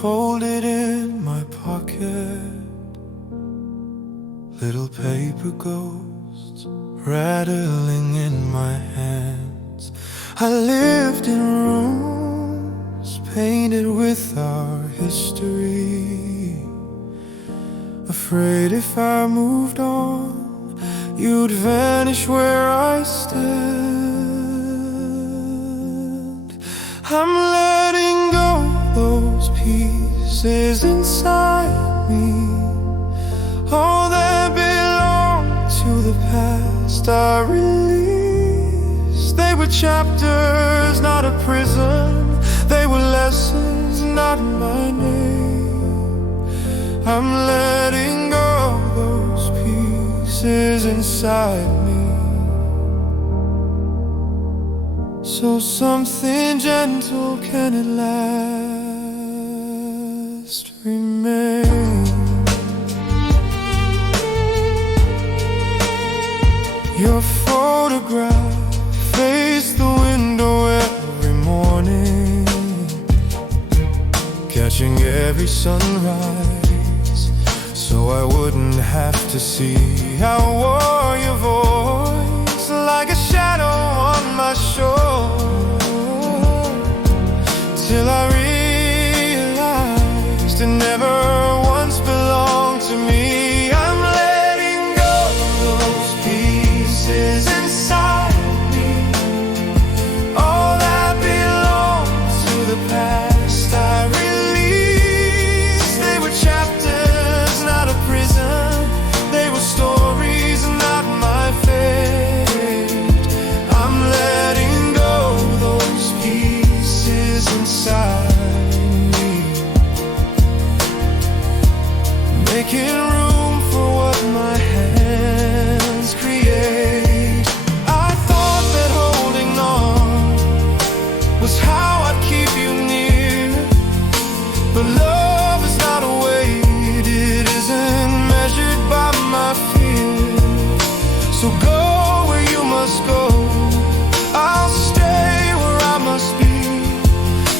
folded in my pocket, little paper ghosts rattling in my hands. I lived in rooms painted with our history, afraid if I moved on, you'd vanish where I stand. I'm letting go those pieces inside me, all that belong to the past I released. They were chapters, not a prison. They were lessons, not my name. I'm letting go those pieces inside me, so something gentle can at last remain. Your photograph faced the window every morning, catching every sunrise, so I wouldn't have to see. I wore your voice like a shadow on my shore, till I realized it never once belonged to me. I'm letting go those pieces inside me, all that belongs to the past I released. They were chapters, not a prison. They were stories, not my fate. I'm letting go those pieces inside me, making room for what my hands create. I thought that holding on was how I'd keep you near, but love is not a weight, it isn't measured by my fear. So go where you must go, I'll stay where I must be.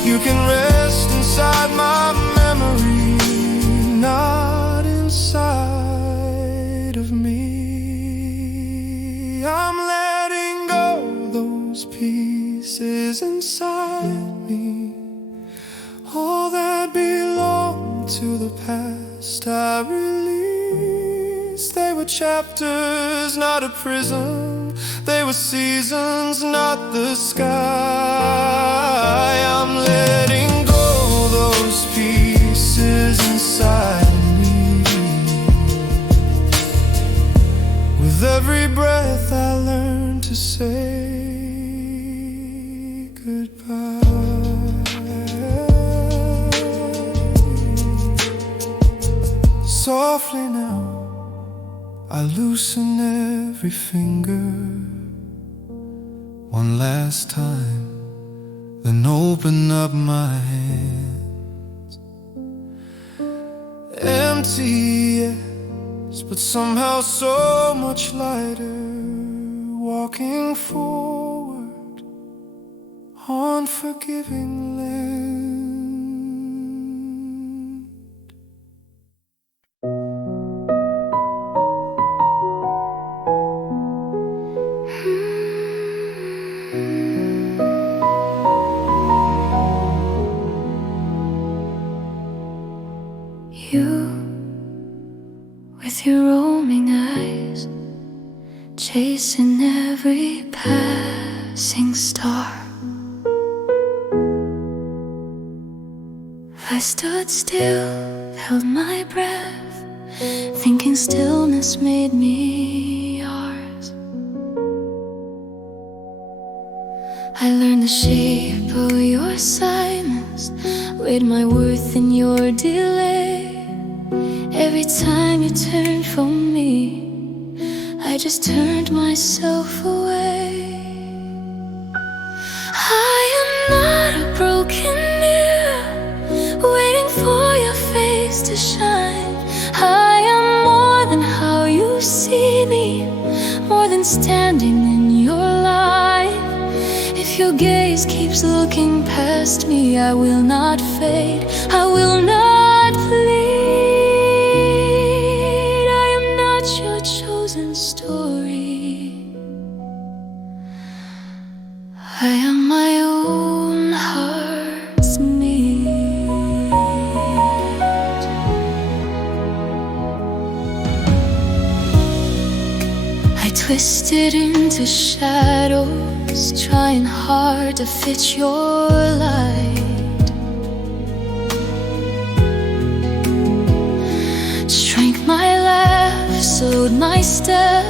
You can rest inside my memory, not inside of me. I'm letting go those pieces inside me, all that belonged to the past I released. They were chapters, not a prison. They were seasons, not the sky. I'm letting go those pieces inside me. With every breath I learn to say goodbye. Softly now I loosen every finger one last time, then open up my hands. Empty, yes, but somehow so much lighter, walking forward on forgiving land. You, with your roaming eyes, chasing every passing star. I stood still, held my breath, thinking stillness made me yours. I learned the shape of your silence, weighed my worth in your delay. Every time you turned from me, I just turned myself away. I am not a broken mirror, waiting for your face to shine. I am more than how you see me, more than standing in your life. If your gaze keeps looking past past me. I will not fade, I will not bleed. I am not your chosen story. I am my own heart's meat. I twisted into shadows, trying hard to fit your light. Shrank my laugh, slowed my step,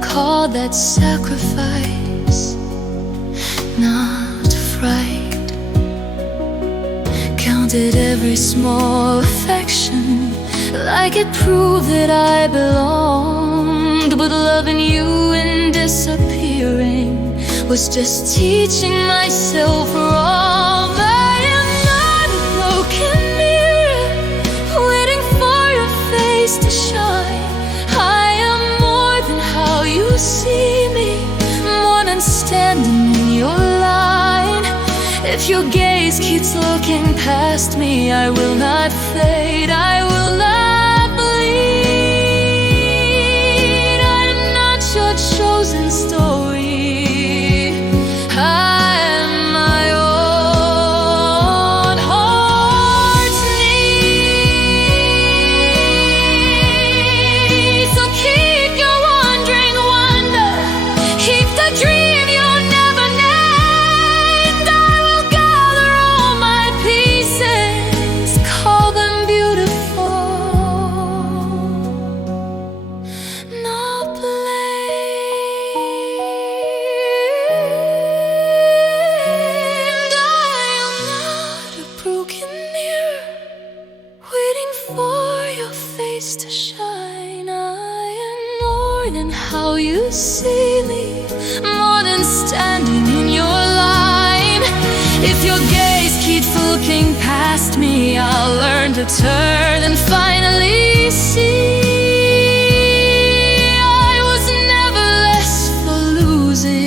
called that sacrifice, not fright. Counted every small affection, like it proved that I belonged. But loving you and disappearing was just teaching myself wrong. I am not a broken mirror, waiting for your face to shine. I am more than how you see me, more than standing in your line. If your gaze keeps looking past me, I will not fade, I will not bleed. I am not your chosen story. I am my own heart's need. So keep your wandering wonder, keep the dream you'll never named. I will gather all my pieces, call them beautiful, not blamed. I am not a broken mirror, waiting for your face to shine. I am more than how you see me, more than standing in your line. If your gaze keeps looking past me, I'll learn to turn and finally see I was never less for losing.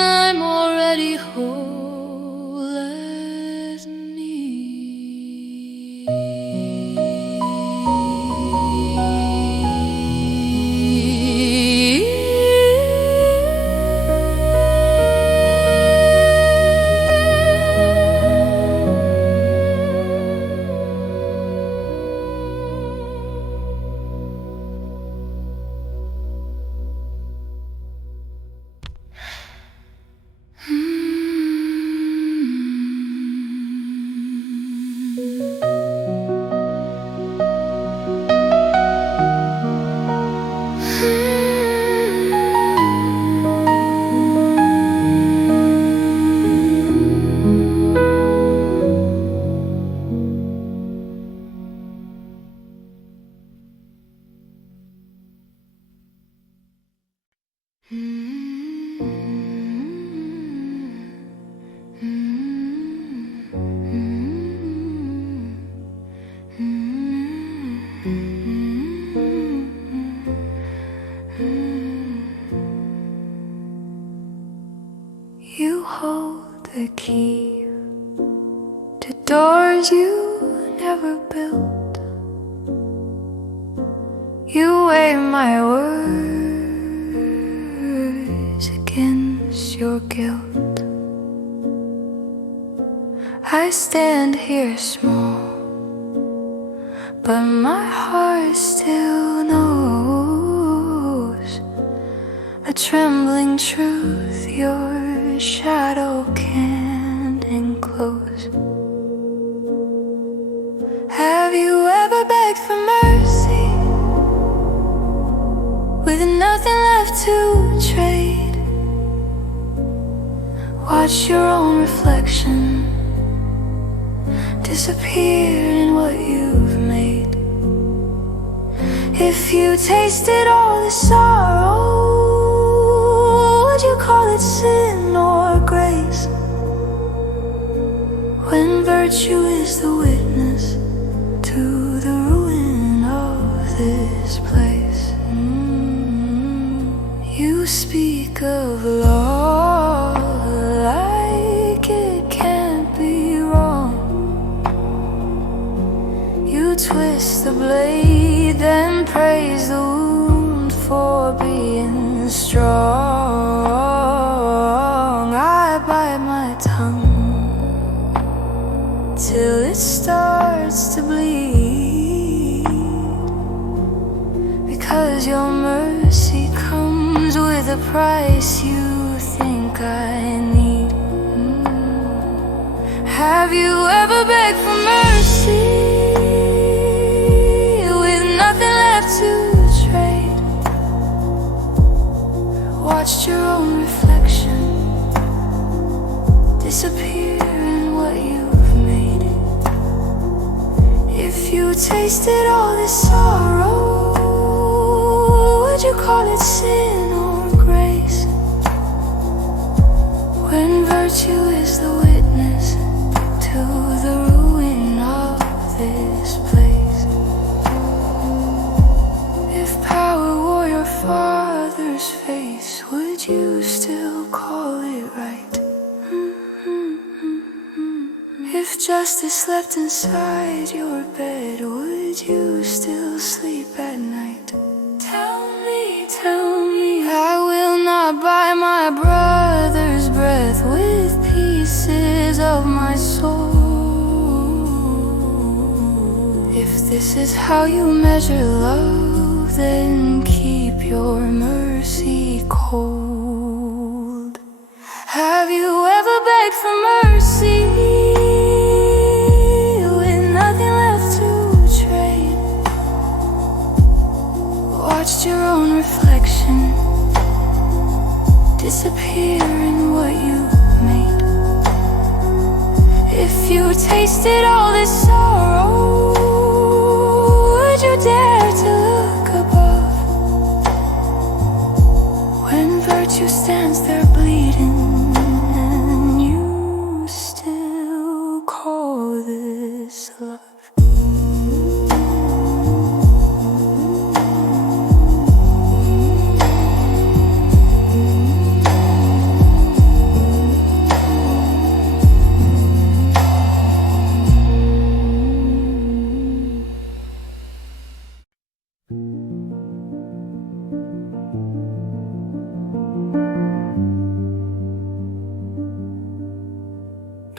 I'm already whole as me. You hold the key to doors you never built. You weigh my words against your guilt. I stand here small, but my heart still knows a trembling truth your shadow can't enclose. Have you ever begged for mercy with nothing left to trade? Watch your own reflection disappear in what you've made. If you tasted all the sorrow, would you call it sin or grace? When virtue is the witness to the ruin of this place. You speak of law, like it can't be wrong. You twist the blade, then praise the wound for being strong. I bite my tongue till it starts to bleed, because your mercy comes with a price you think I need. Have you ever begged for mercy with nothing left to trade? Watched your own reflection disappear in what you've made. If you tasted all this sorrow, would you call it sin or grace? When virtue is the witness to the ruin of this place. If power wore your father's face, would you still call it right? If justice slept inside your bed, would you still sleep at night? Tell me, I will not buy my brother's breath with pieces of my soul. If this is how you measure love, then keep your mercy cold. Have you ever begged for mercy with nothing left to trade? Watched your own reflection disappear in what you made. If you tasted all this sorrow, would you dare to look above? When virtue stands there bleeding, and you still call this love?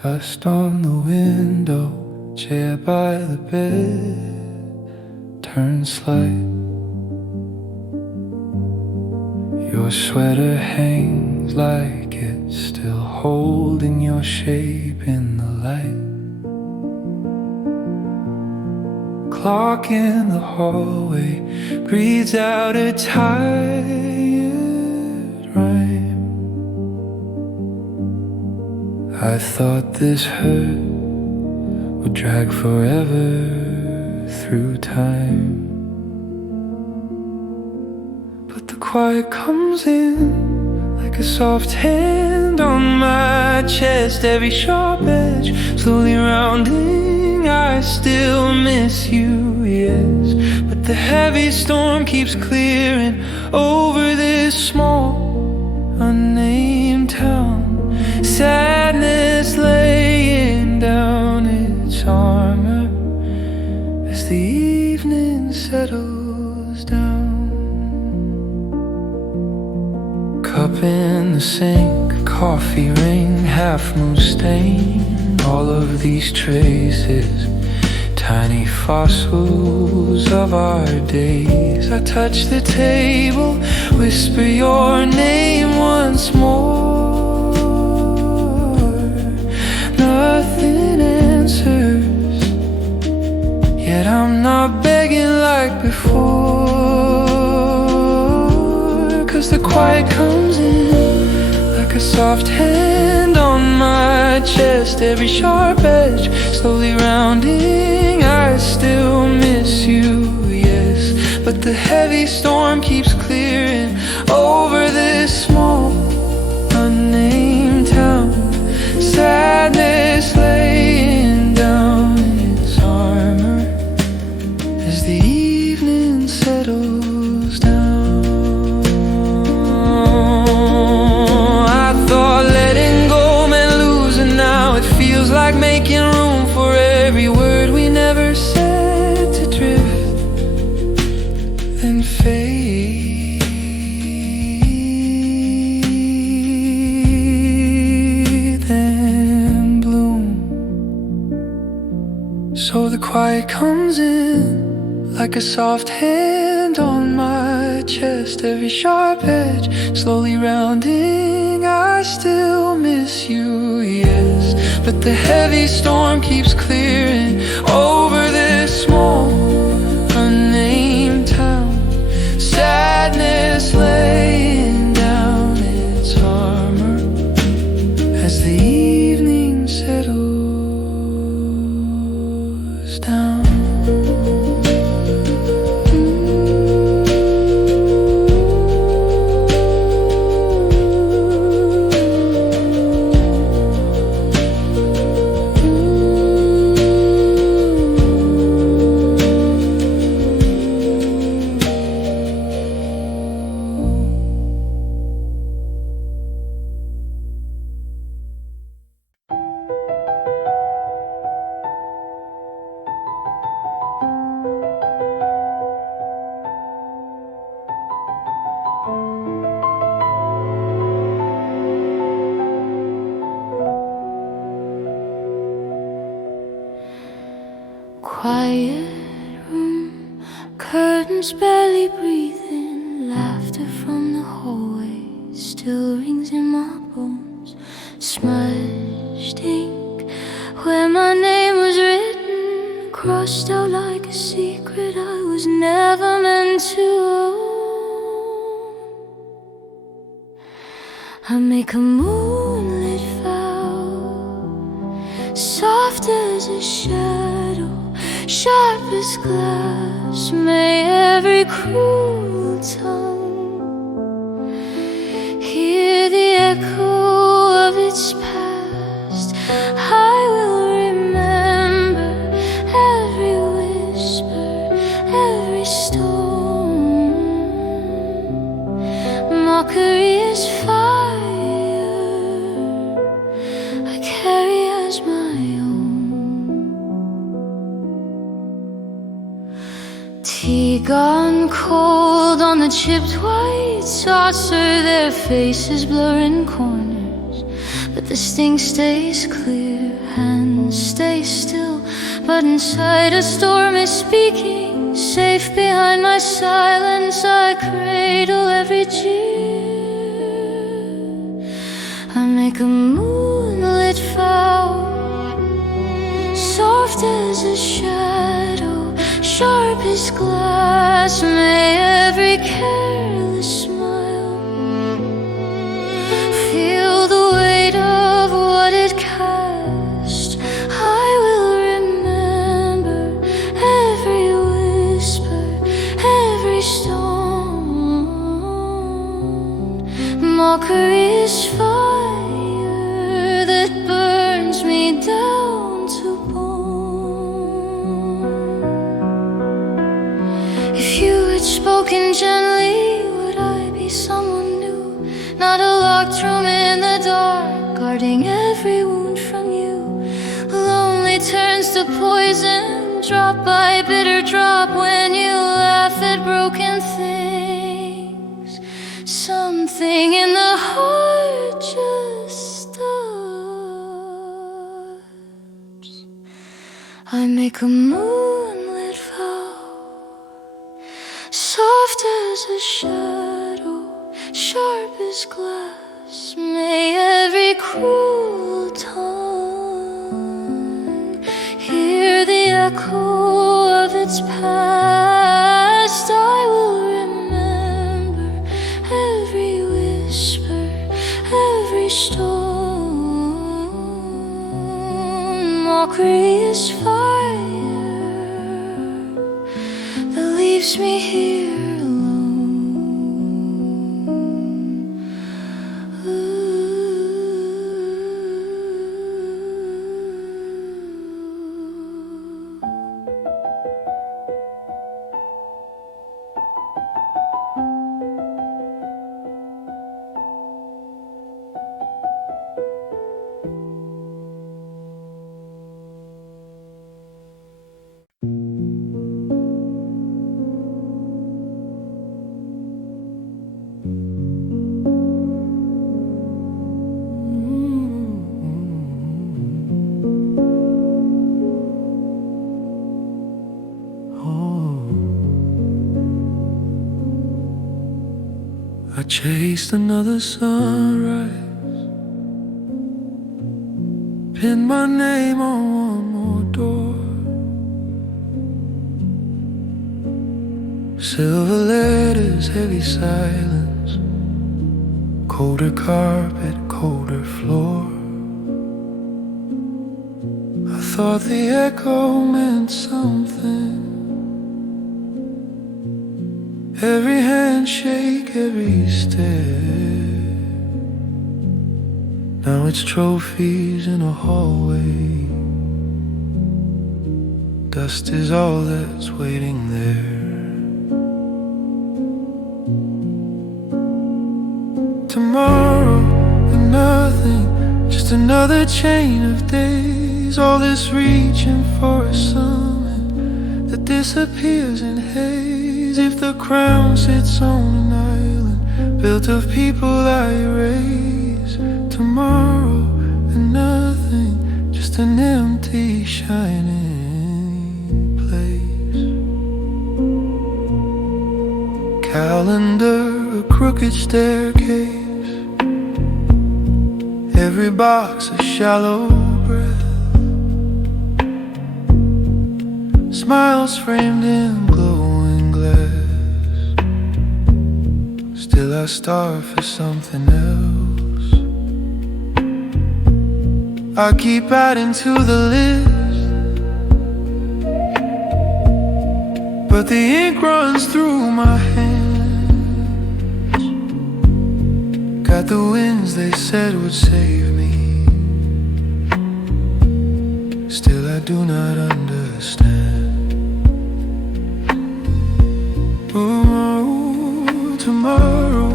Dust on the window, chair by the bed turns slight. Your sweater hangs like it's still holding your shape in the light. Clock in the hallway breathes out a tired rhyme. I thought this hurt would drag forever through time, but the quiet comes in like a soft hand on my chest. Every sharp edge slowly rounding. I still miss you, yes, but the heavy storm keeps clearing over this small unnamed town. Sadness laying down its armor as the evening settles down. Cup in the sink, coffee ring, half moon stain. All of these traces, tiny fossils of our days. I touch the table, whisper your name once more. Nothing answers, yet I'm not begging like before. 'Cause the quiet comes in like a soft hand on my chest. Every sharp edge slowly rounding. I still miss you, yes, but the heavy storm keeps clearing over this small unnamed town. Sadness laying down its armor as the evening settles down. quiet comes in like a soft hand on my chest. Every sharp edge slowly rounding. I still miss you, yes, but the heavy storm keeps clearing over this small unnamed town. Sadness laying down its armor as the evening settles down. Quiet room, curtains barely breathing, laughter from the hallway still rings in my bones. Smudged ink where my name was written, crossed out like a secret I was never meant to own. I make a moonlit vow, soft as a shadow, sharp as glass. May every cruel tongue hear the echo of its past. I will remember every whisper, every stone. Mockery is fire I carry as my own. Tea gone cold on the chipped white saucer, their faces blur in corners, but the sting stays clear. Hands stay still, but inside a storm is speaking. Safe behind my silence, I cradle every jeer. I make a moonlit vow, soft as a shadow, sharp as glass. May every careless smile feel the weight of what it cast. I will remember every whisper, every stone. Mockery is fire that burns me down to bone. If you had spoken gently, would I be someone new? Not a locked room in the dark, guarding every wound from you. Lonely turns to poison, drop by bitter drop, when you laugh at broken things. Something in the heart just stops. I make a moonlit vow, soft as a shadow, sharp as glass. May every cruel tongue hear the echo of its past. I will remember every whisper, every stone. Mockery is fire that leaves me here alone. chased another sunrise, pinned my name on one more door. Silver letters, heavy silence, colder carpet, colder floor. I thought the echo meant something. Every handshake, every stare. Now it's trophies in a hallway. Dust is all that's waiting there. Tomorrow and nothing, just another chain of days. All this reaching for a summit that disappears in haze. If the crown sits on an island built of people I erase. Tomorrow and nothing, just an empty shining place. Calendar, a crooked staircase, every box a shallow breath, smiles framed in glowing glass. Still I starve for something else. I keep adding to the list, but the ink runs through my hands. Got the winds they said would save me. Still I do not understand. Ooh, tomorrow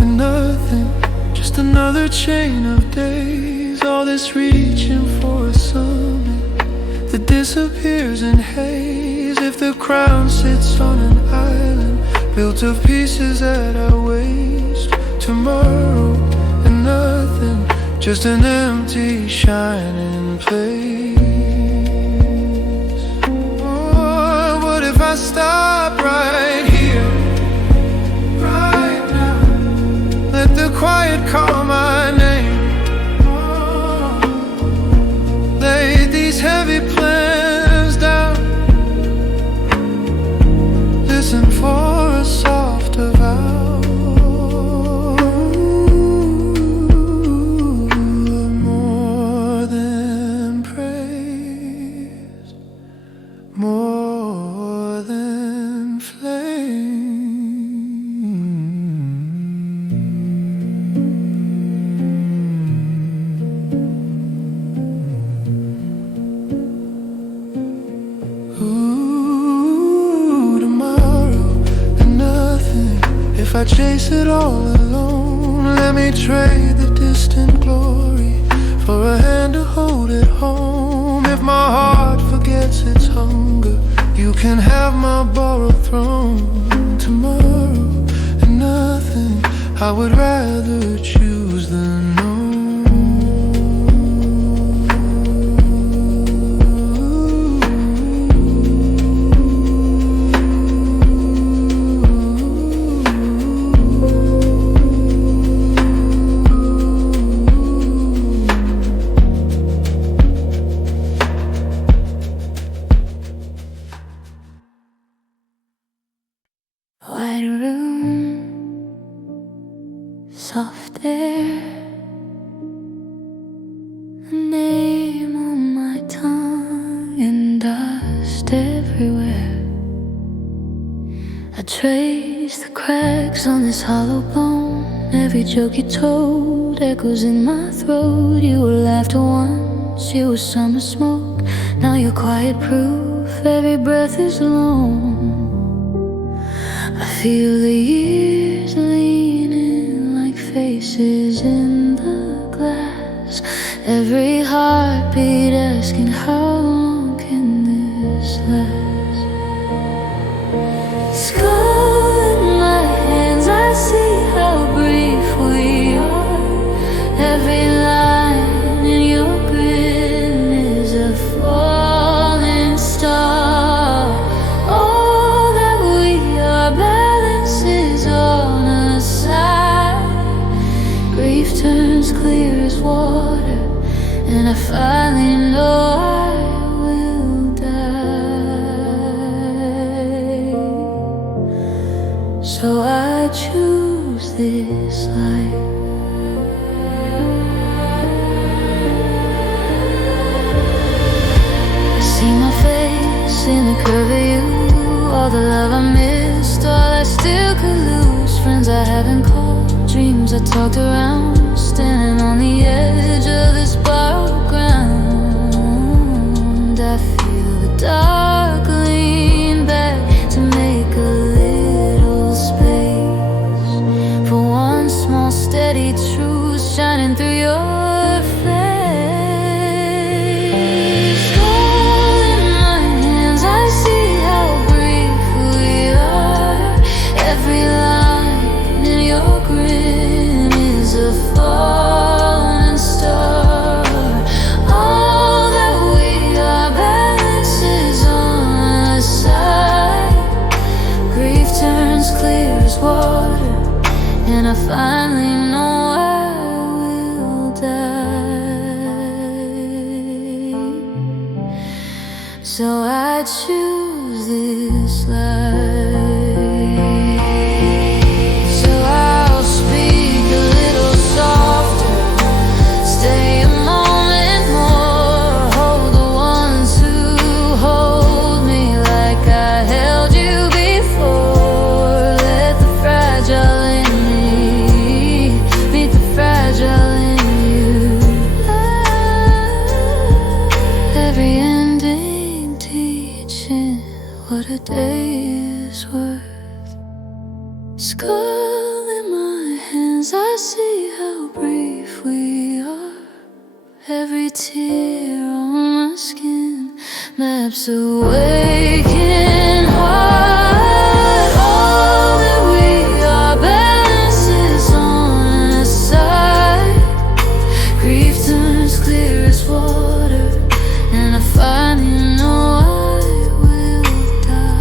and nothing, just another chain of days. All this reaching for a summit that disappears in haze. If the crown sits on an island built of pieces that I waste. Tomorrow and nothing, just an empty shining place. Oh, what if I stop right here, right now? Let the quiet call my name. Lay these heavy plans down. Listen for a softer vow. More than praise, more than Ooh, tomorrow and nothing. If I chase it all alone, let me trade the distant glory for a hand to hold it home. If my heart forgets its hunger, you can have my borrowed throne. Tomorrow and nothing, I would rather choose the no. White room, soft air, a name on my tongue and dust everywhere. I trace the cracks on this hollow bone. Every joke you told echoes in my throat. You laughed once, you were summer smoke. Now you're quiet proof, every breath is alone. I feel the years leaning like faces in the glass. Every heartbeat asking how long can this last. Skull in my hands, I see how brief we are. Every line in your grin is a falling star. All that we are balances on a side. and I finally know I will die. So I choose this life. I see my face in the curve of you, all the love I missed, all I still could lose, friends I haven't called, dreams I talked around, standing on the edge of this borrowed ground. I feel the dark lean back to make a little space for one small steady truth shining through your face. Cold in my hands, I see how brief we are. Every line in your grin is a falling star. All that we are balances on a side. Grief turns clear as water, and I finally know I will die. So I choose this life. So I'll speak a little softer, stay a moment more, hold the ones who hold me like I held you before. Let the fragile in me meet the fragile in you. Every ending teaching what a day is worth. Skull in my hands, I see how brief we are. Every tear on my skin maps a waking heart. All that we are balances on a side. Grief turns clear as water, and I finally know I will die.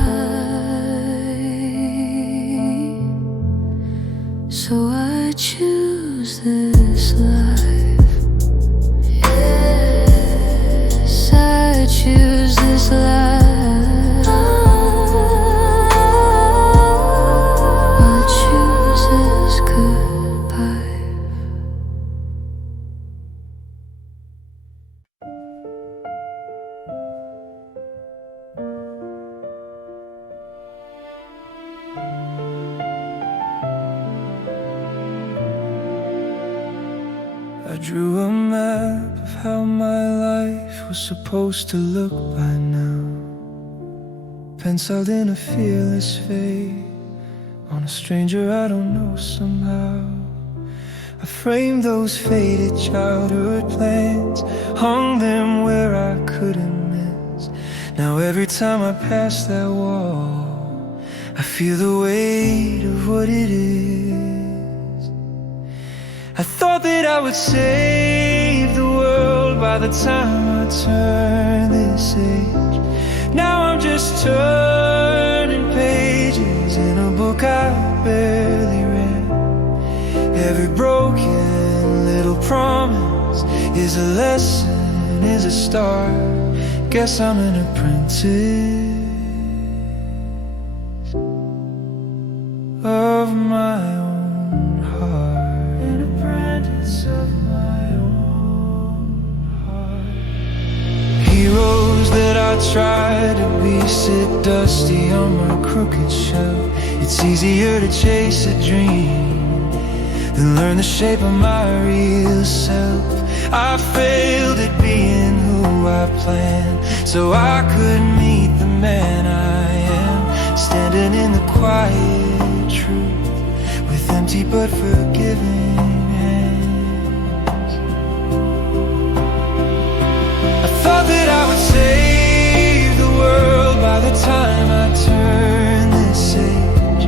So I choose this life. Yes, I choose this life. I choose this goodbye. I drew a map of how my life was supposed to look by now, penciled in a fearless face on a stranger I don't know somehow. I framed those faded childhood plans, hung them where I couldn't miss. Now every time I pass that wall, I feel the weight of what it is. I thought that I would save the world by the time I turn this age. Now I'm just turning pages in a book I barely read. Every broken little promise is a lesson, is a start. Guess I'm an apprentice of my own heart. An apprentice of my own heart. Heroes that I try to be sit dusty on my crooked shelf. It's easier to chase a dream than learn the shape of my real self. I failed at being who I planned, so I could meet the man I am, standing in the quiet truth with empty but forgiving hands. I thought that I would save the world by the time I turn this age.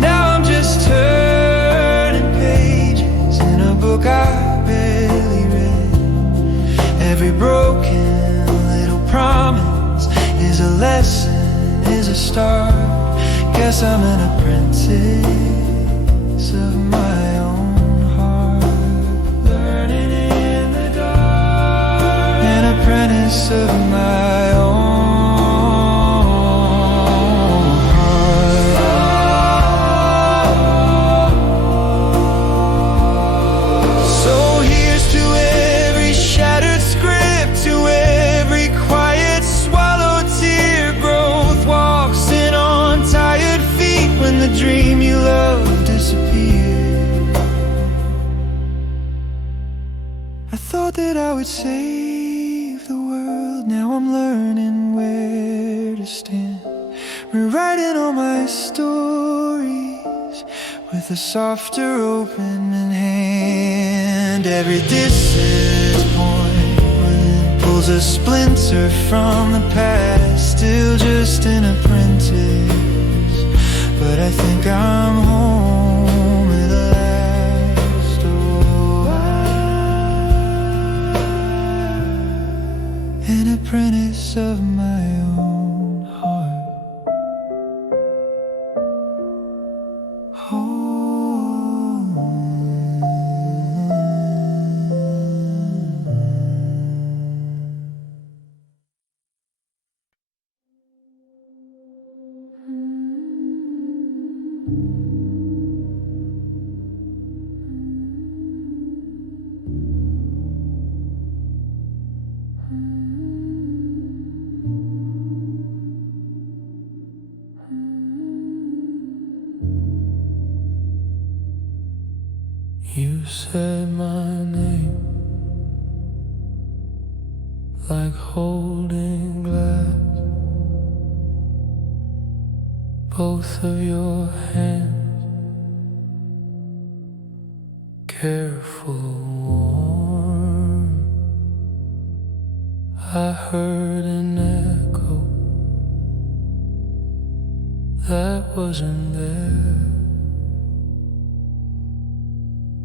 Now I'm just turning pages in a book I barely read. Every broken little promise is a lesson, is a start. Guess I'm an apprentice of my own heart. Learning in the dark. apprentice of my own heart. So here's to every shattered script, to every quiet swallowed tear. Growth walks in on tired feet when the dream you love disappeared. I thought that I would save the world. Now I'm learning where to stand, rewriting all my stories with a softer opening hand. Every distance point pulls a splinter from the past. Still just an apprentice, but I think I'm home at last. Oh, an apprentice of my own heart. You said my name like holding glass, both of your hands, careful, warm. I heard an echo that wasn't there.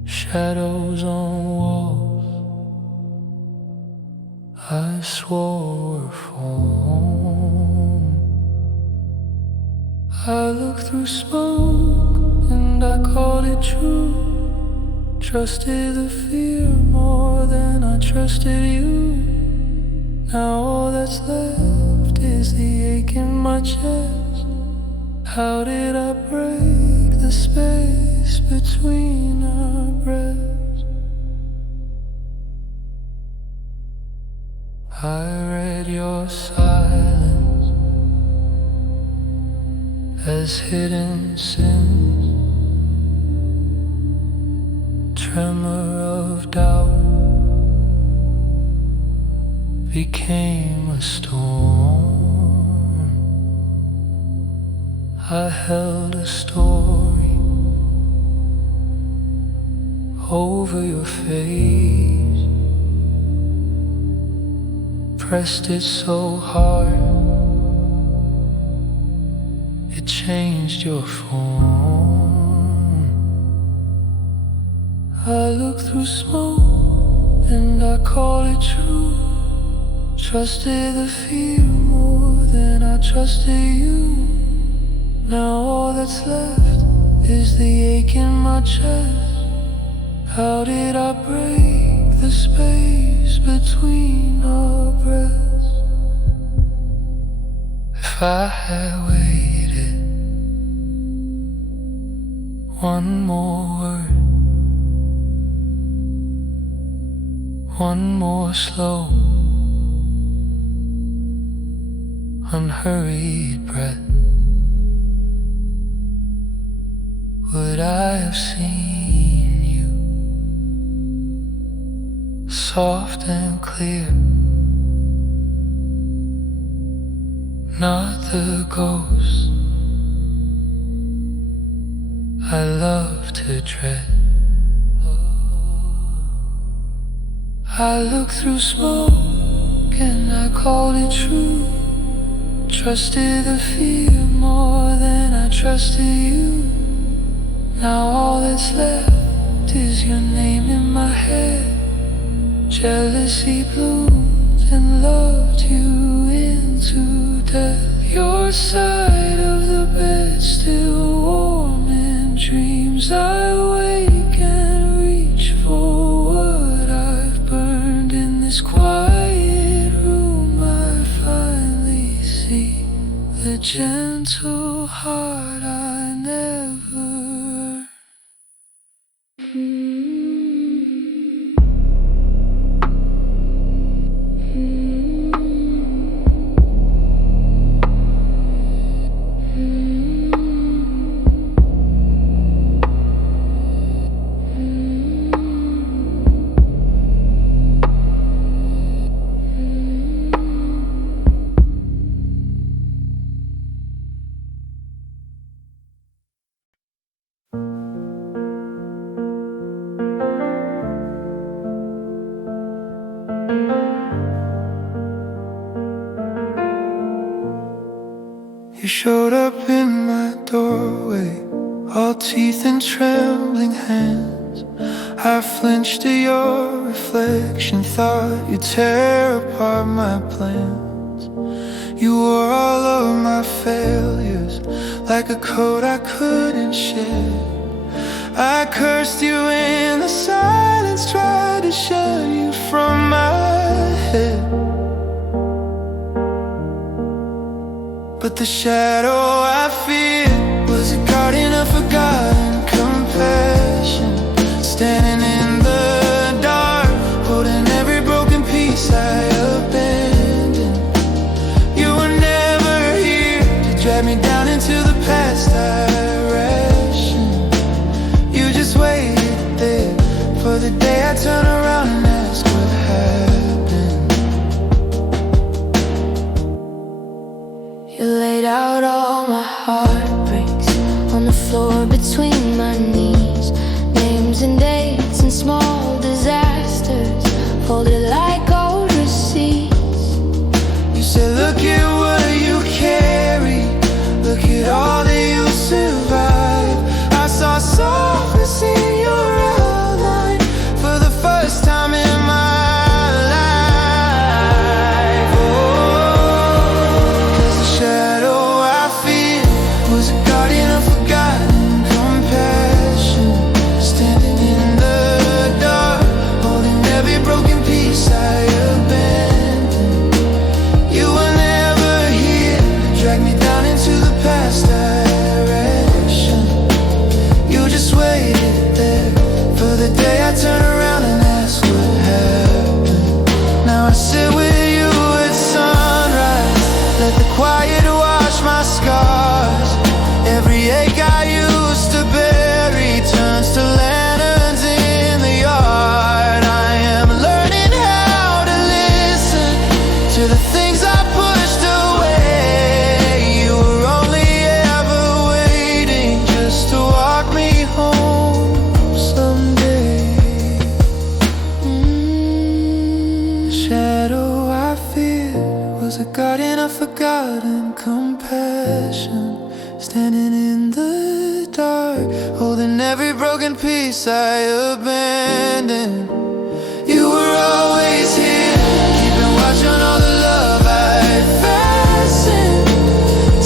Shadows on walls I swore were foam. I looked through smoke and I called it true. Trusted the fear more than I trusted you. Now all that's left is the ache in my chest. How did I break the space between our breaths? I read your silence as hidden sins, tremor of doubt became a storm. I held a story over your face, pressed it so hard it changed your form. I looked through smoke and I called it true. Trusted the fear more than I trusted you. Now all that's left is the ache in my chest. How did I break the space between our breaths? If I had waited one more word, one more slow, unhurried breath, would I have seen you soft and clear, not the ghost I love to dread. I looked through smoke and I called it true. Trusted the fear more than I trusted you. Now all that's left is your name in my head. Jealousy bloomed and loved you into death. Your side of the bed still warm in dreams. I wake and reach for what I've burned in this quiet room. gentle heart I never. You showed up in my doorway, all teeth and trembling hands. I flinched to your reflection, thought you'd tear apart my plans. You wore all of my failures like a coat I couldn't shed. I cursed you in the silence, tried to shut you from my head. But the shadow I feared was a guardian of forgotten compassion, standing in the dark, holding every broken piece I abandoned. You were never here to drag me down into the past direction. You just waited there for the day I turn around and ask what happened. You laid out all my heartbreaks on the floor between my knees. Names and dates and small disasters folded like old receipts. You said, look at what you carry, look at all that you survived. I saw softness in your outline for the first time in my turn around and ask what happened. Now I sit with you at sunrise, let the quiet wash my scars. Every ache I used to bury turns to lanterns in the yard. I am learning how to listen to the things I pushed away. You were only ever waiting just to walk me home someday. Shadow I feared was a guardian of forgotten compassion, standing in the dark, holding every broken piece I abandoned. You were always here, keeping watch on all the love I fastened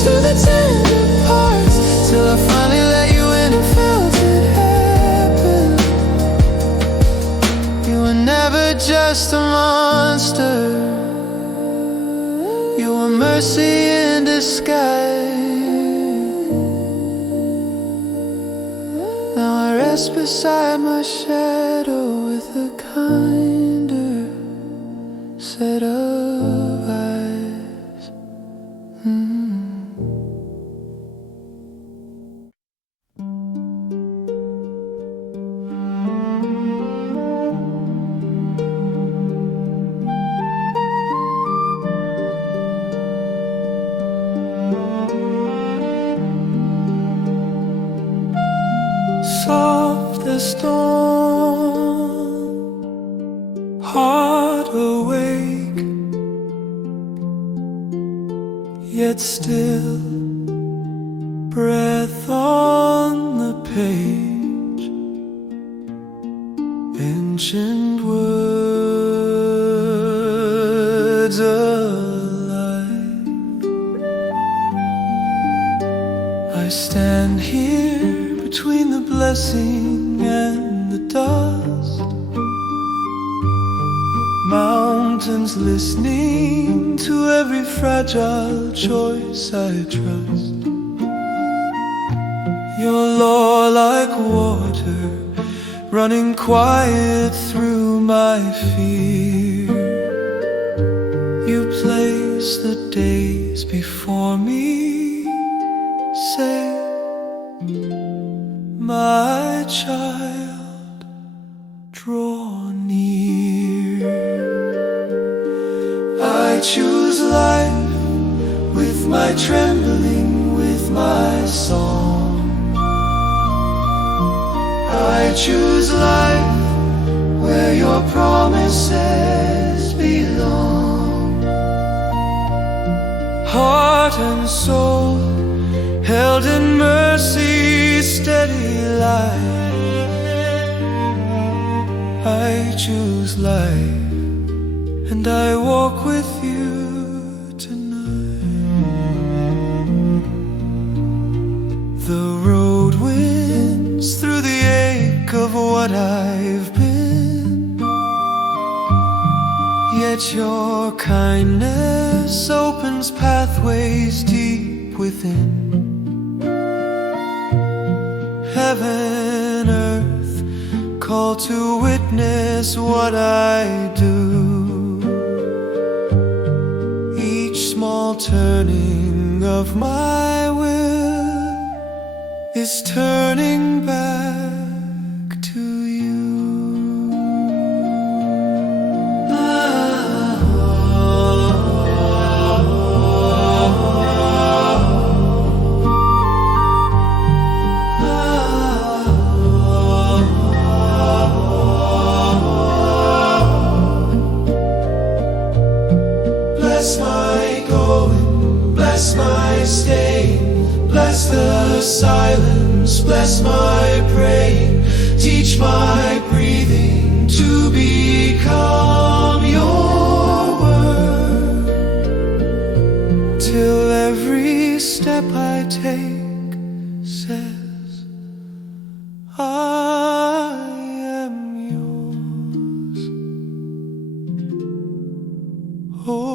to the tender parts, till I finally let you in and felt it happen. You were never just a monster, you were mercy in disguise. Now I rest beside my shadow with a kinder set of eyes. Soft as dawn, heart awake, yet still breath on the page, ancient words alive. I stand here between the blessing and the dust, mountain mountains, listening to every fragile choice I trust. Your law like water, running quiet through my fear. You place the days before me, say, my child, draw near. I choose life with my trembling, with my song. I choose life where your promises belong. Heart and soul held in mercy, steady life. I choose life, and I walk with you tonight. The road winds through the ache of what I've been, yet your kindness opens pathways deep within. Heaven, earth, call to witness what I do. Each small turning of my will is turning back to you. Bless my going, bless my staying, bless the silence, bless my praying. Teach my breathing to become your word, till every step I take says, I am yours, oh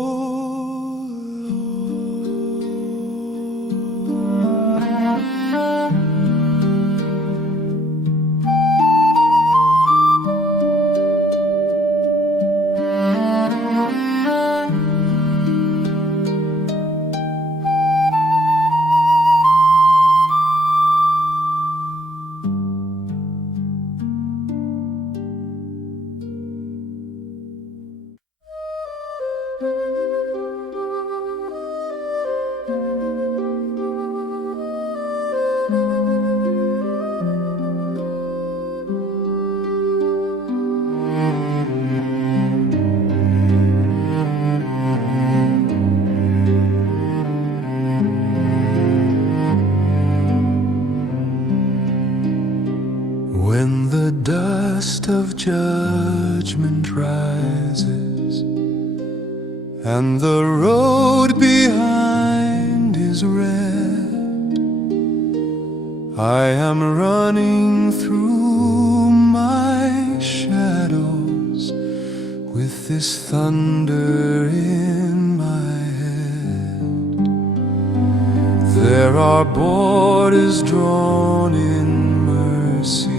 when the dust of judgment rises and the road behind is red, I am running through my shadows with this thunder in my head. There are borders drawn in mercy,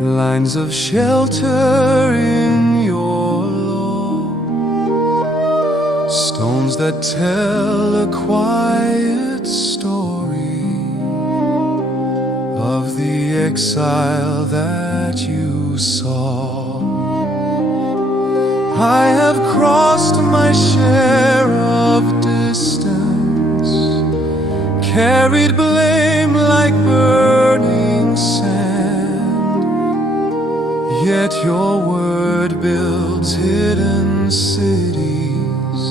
lines of shelter in your law, stones that tell a quiet story of the exile that you saw. I have crossed my share of distance, carried blame like burning sand, yet your word builds hidden cities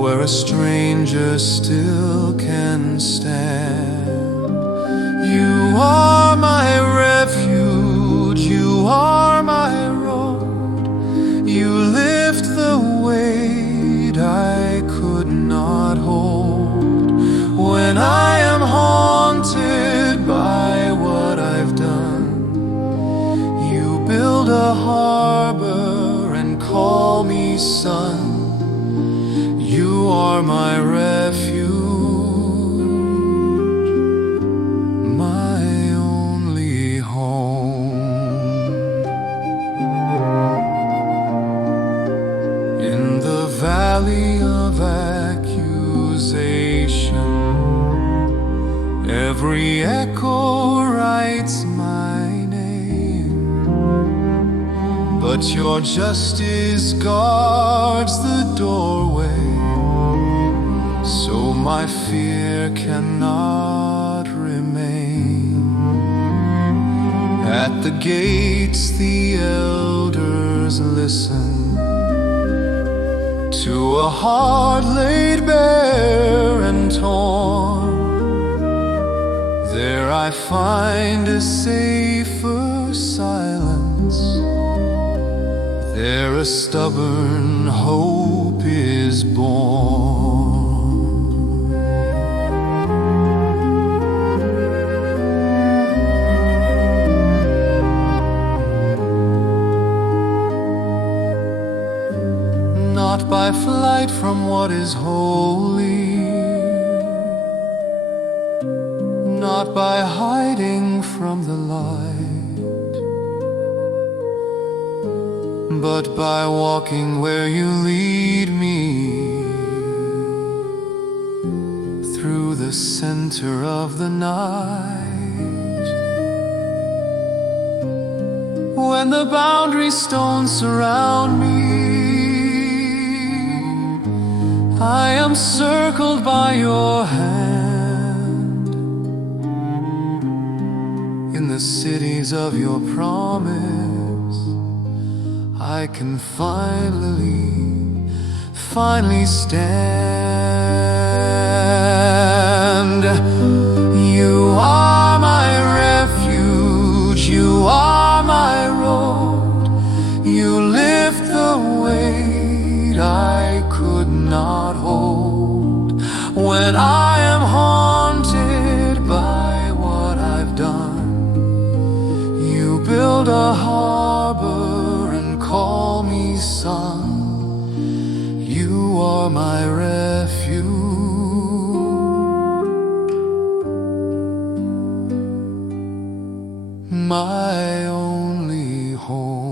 where a stranger still can stand. You are my refuge, you are my road, you lift the weight I could not hold. When I am haunted by what I've done, you build a harbor me son. You are my refuge, my only home. In the valley of accusation, every echo writes my name, but your justice guards the doorway, so my fear cannot remain. At the gates the elders listen to a heart laid bare and torn. There I find a safer silence. There a stubborn hope is born. Not by flight from what is holy, not by hiding from the light, but by walking where you lead me, through the center of the night. When the boundary stones surround me, I am circled by your hand. In the cities of your promise, I can finally stand. You are my refuge, you are my road. You lift the weight I could not hold. When I am haunted by what I've done, you build a harbor and call me son. You are my refuge, my only home.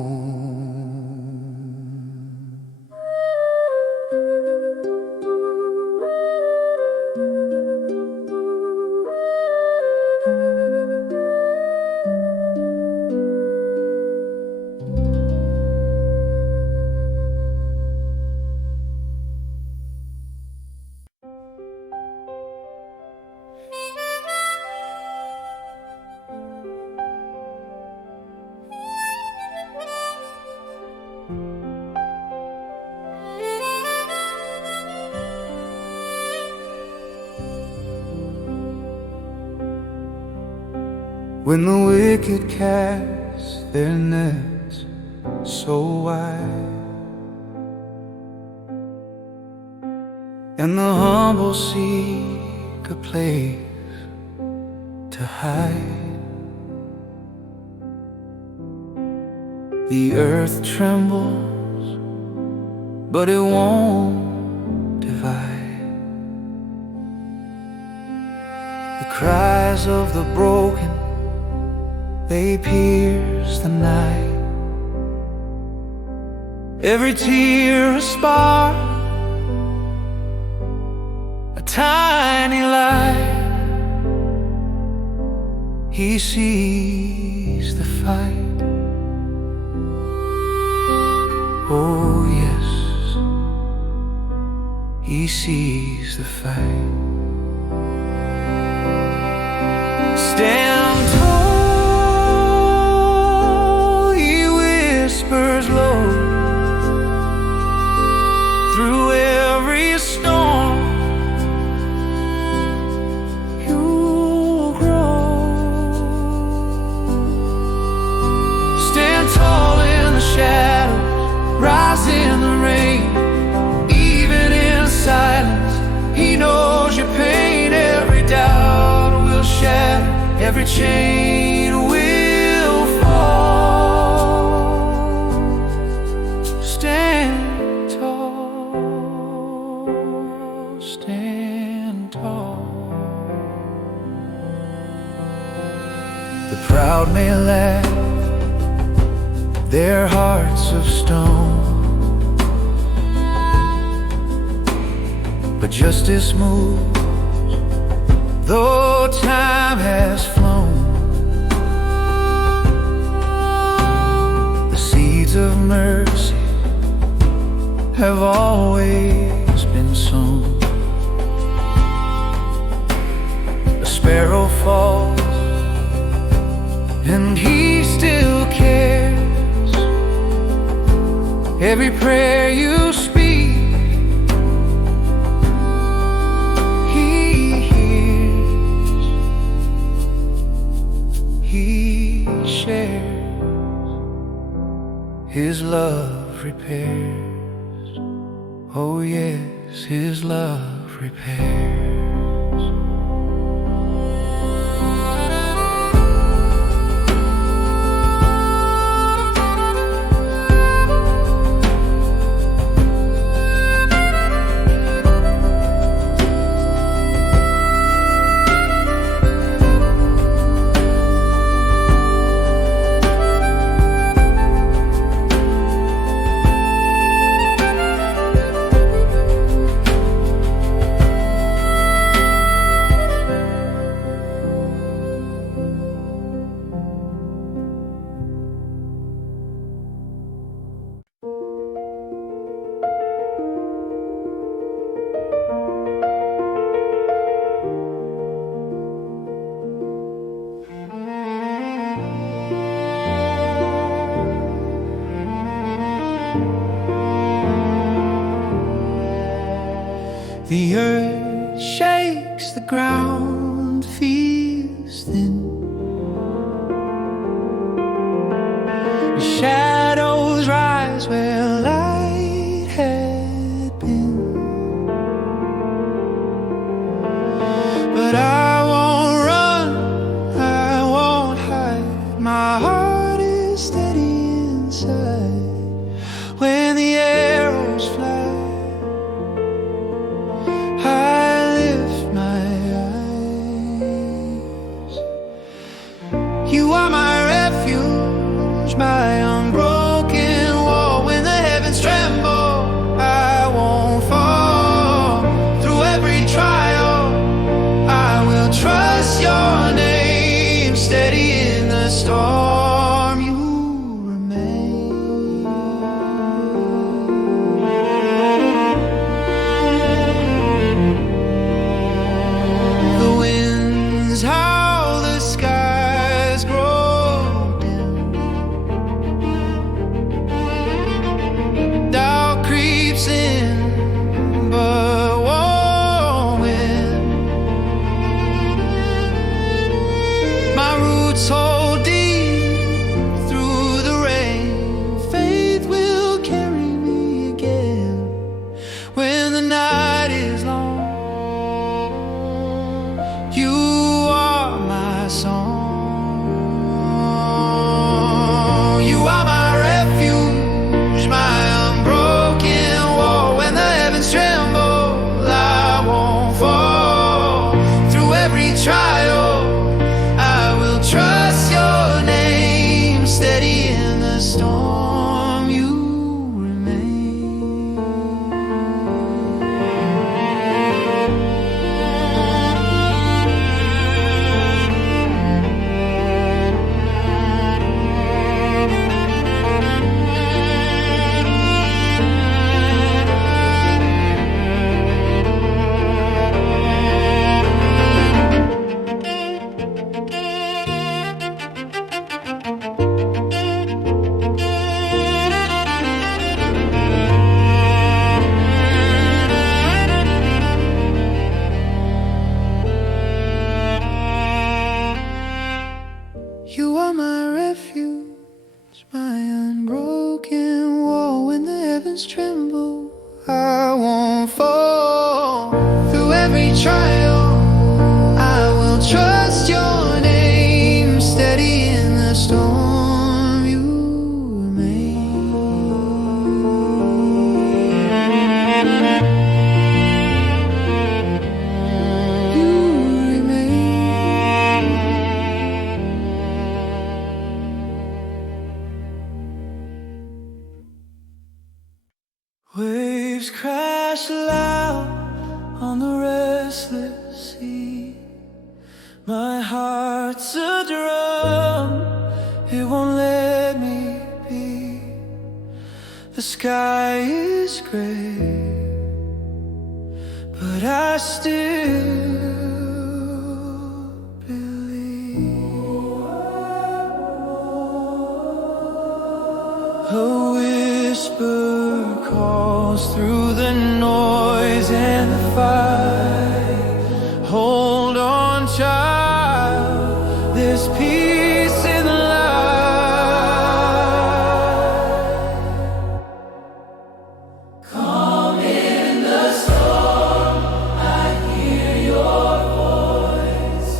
When the wicked cast their nets so wide, and the humble seek a place to hide, the earth trembles, but it won't divide. The cries of the broken, they pierce the night. Every tear a spark, a tiny light. He sees the fight. Oh yes, he sees the fight. Stand tall, he whispers low, through every storm you'll grow. Stand tall in the shadows, rise in the rain. Even in silence, he knows your pain. Every doubt will shatter, every chain will fall. Stand tall. crowd may laugh, their hearts of stone, but justice moves, though time has flown. The seeds of mercy have always been sown. A sparrow falls and he still cares. Every prayer you speak, he hears, he shares. His love repairs. Oh yes, his love repairs. The earth shakes, the ground feels thin. The shadows rise where light had been. But I won't run, I won't hide. My heart is steady inside. When the arrows fly, I lift my eyes. You are my refuge, my unbroken wall. When the heavens tremble, I won't fall. Through every trial, I will trust your name. Steady in the storm, you remain. The winds howl, the skies grow dim. Doubt creeps in, but won't win. My roots hold deep through the rain. Faith will carry me again. When the night is long, you are my song. You are my refuge, my unbroken wall. When the heavens tremble, I won't fall. Through every trial, I will trust your name. Steady in the storm, you remain. You are my refuge, my unbroken wall. When the heavens tremble, I won't fall. Through every trial, I will trust your name. Steady in the storm, you remain. You remain. Waves crash loud on the restless sea. My heart's a drum, it won't let me be. The sky is gray, but I still a whisper calls through the noise and the fight. Hold on, child, there's peace in the light. Calm in the storm, I hear your voice.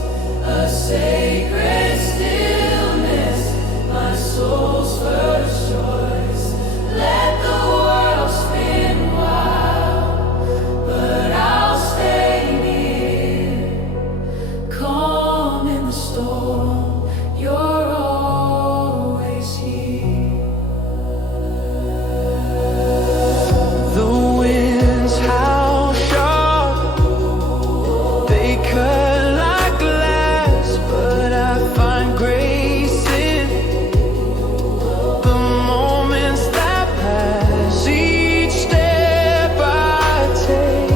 A sacred stillness, my soul's first choice. Let the world spin wild, but I'll stay near. Calm in the storm, you're always here. The winds howl sharp, they cut like glass, but I find grace in the moments that pass. Each step I take,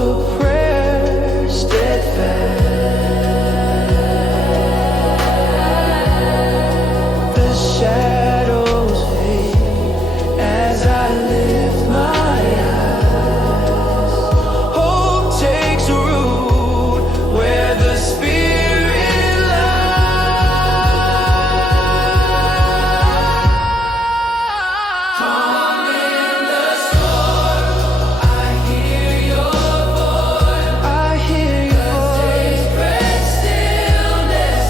a prayer steadfast. The shadows fade as I lift my eyes. Hope takes root where the spirit lies. Calm in the storm, I hear your voice. I hear your sacred stillness,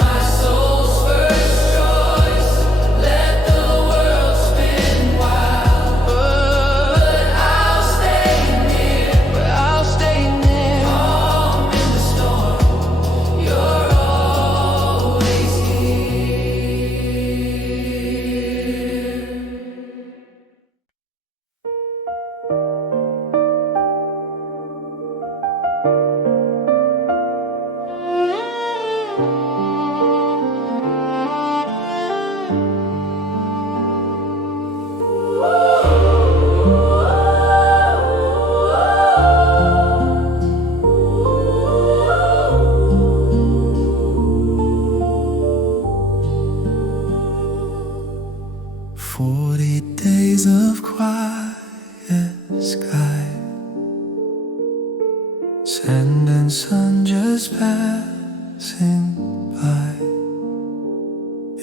my soul's first choice. Let the world spin wild, but I'll stay near. Calm in the storm, you're always here. Days of quiet sky, sand and sun just passing by.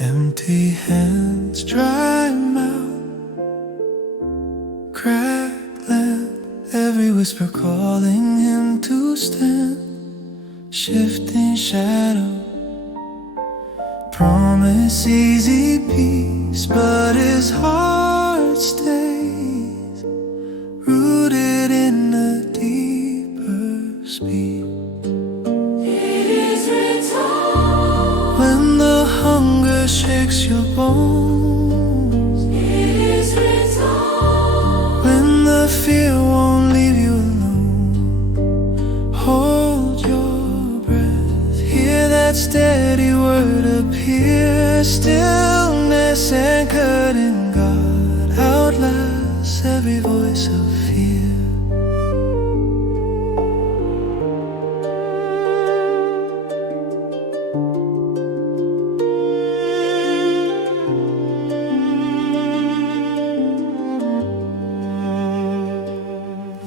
Empty hands, dry mouth, cracked land, every whisper calling him to stand. Shifting shadow, promise easy peace, but his heart stays rooted in a deeper speed. It is written, when the hunger shakes your bones. It is written, when the fear won't leave you alone. Hold your breath, hear that steady word appear. Stillness anchored in God outlasts every voice of fear.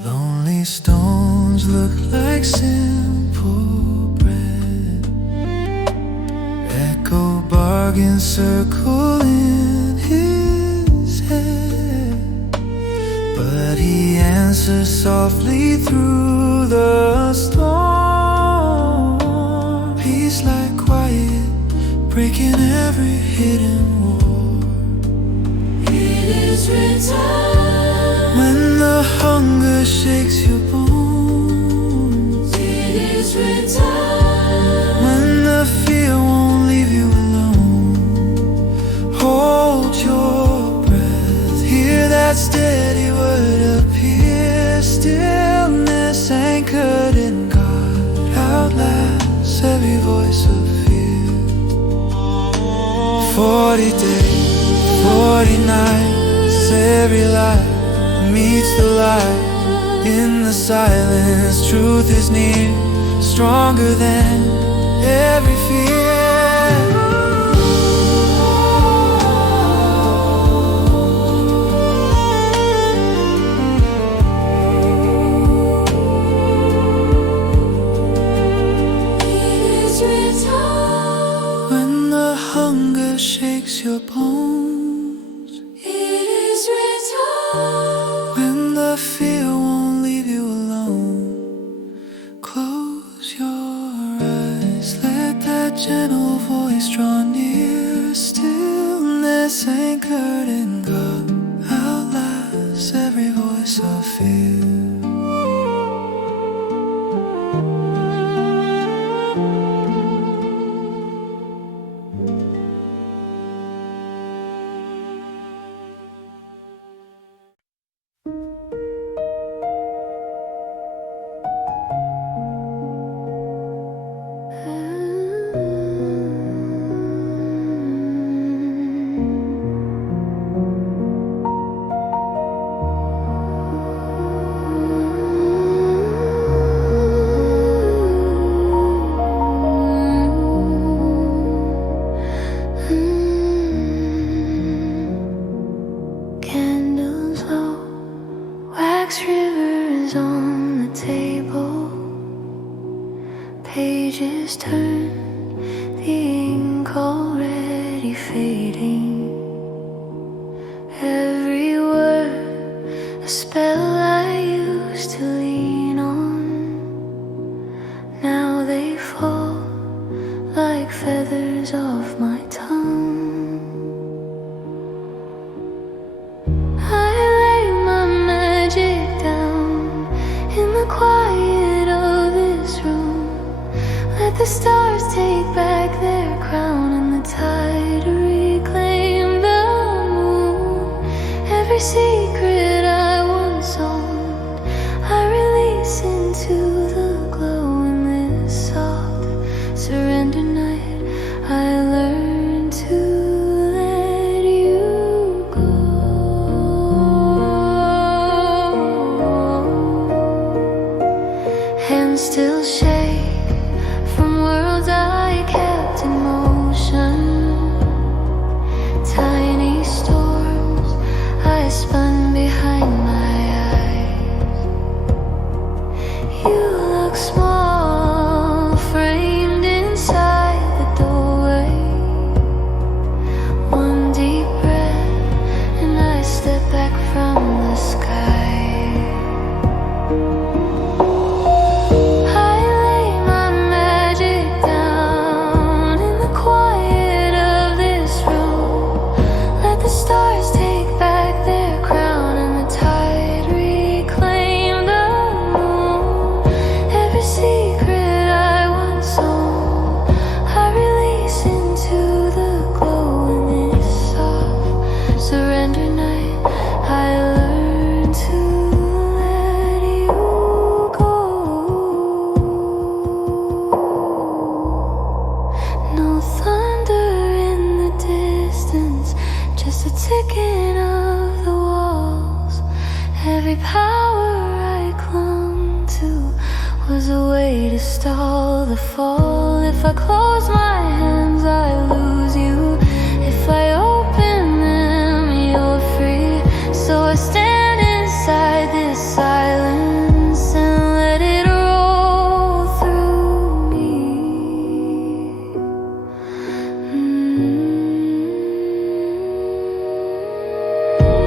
Lonely stones look like simple bread. Echo bargain circle in his head, but he answers softly through the storm. Peace like quiet, breaking every hidden wall. It is written, when the hunger shakes your bones. It is written, when the fear won't leave you alone. Hold your breath, hear that steady word 40 days, 40 nights, every lie meets the light. In the silence, truth is near, stronger than every fear. When the hunger shakes your bones, It is written. when the fear won't leave you alone, close your eyes, let that gentle voice draw near. Stillness anchored in God outlasts every voice of fear. Candles low, wax rivers on the table, pages turn, the ink already fading. Every word, a spell I used to lean on, now they fall like feathers off my tongue. I lay my magic down in the quiet of this room. Let the stars take back their crown and the tide reclaim the moon. Every secret I once owned, I release into the glow in this soft surrender night. I learn to let you go. Hands still shake from worlds I kept in motion. Tiny storms I spun behind my eyes. You look small, framed inside the doorway. One deep breath and I step back from the sky. I lay my magic down in the quiet of this room. Let the stars take back their crown and the tide reclaim the moon. Every secret I once owned, I release into the glow in this soft surrender night. I learn to let you go. No thunder in the distance, just the ticking of the walls. Every power I clung to was a way to stall the fall. If I close my hands, I lose you. If I open them, you're free. So I stand inside this silence and let it roll through me.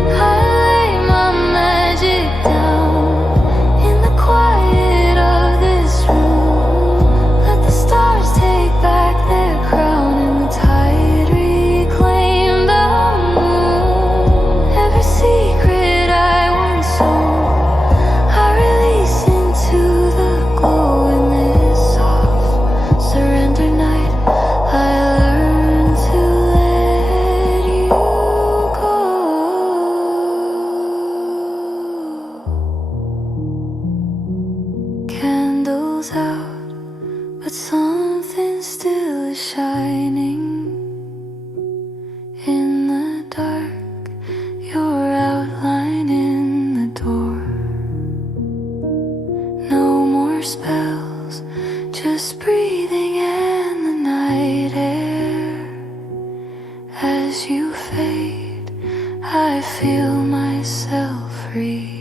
I lay my magic down in the quiet of this room. Let the stars take back their crown and the tide reclaim the moon. Every secret I once owned, I release into the glow in this soft surrender night. I learn to let you go. Candles out, but something still is shining. more spells, just breathing in the night air. As you fade, I feel myself free.